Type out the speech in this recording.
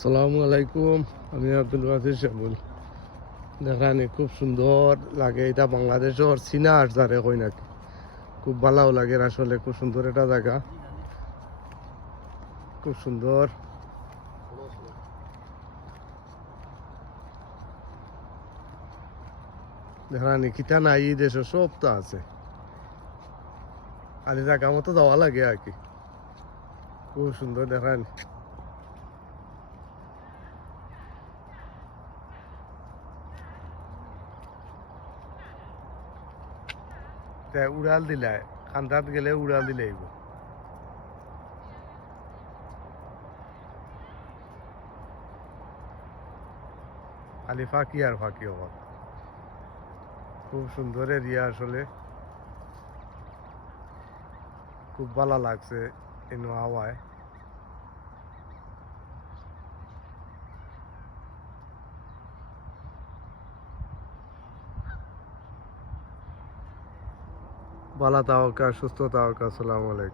আসসালামু আলাইকুম। আমি আব্দুল ওয়াসির শাবুল। দেখানি খুব সুন্দর লাগে, এটা বাংলাদেশের চীনা আর্ট যারে কই নাকি, খুব ভালো লাগে আসলে। খুব সুন্দর এটা জায়গা, খুব সুন্দর। দেখানি কিতা নাই এই দেশে সব তো আছে, আর এই জায়গা মতো যাওয়া লাগে আর কি। খুব সুন্দর দেখানি। উড়াল দিলাই খান্দাত গেলে উড়াল দিলে খালি ফাঁকি আর ফাঁকি অবাক। খুব সুন্দর এরিয়া আসলে, খুব ভালো লাগছে এনো হাওয়ায়। ভালো থাকা, সুস্থ থাকা। আসসালামু আলাইকুম।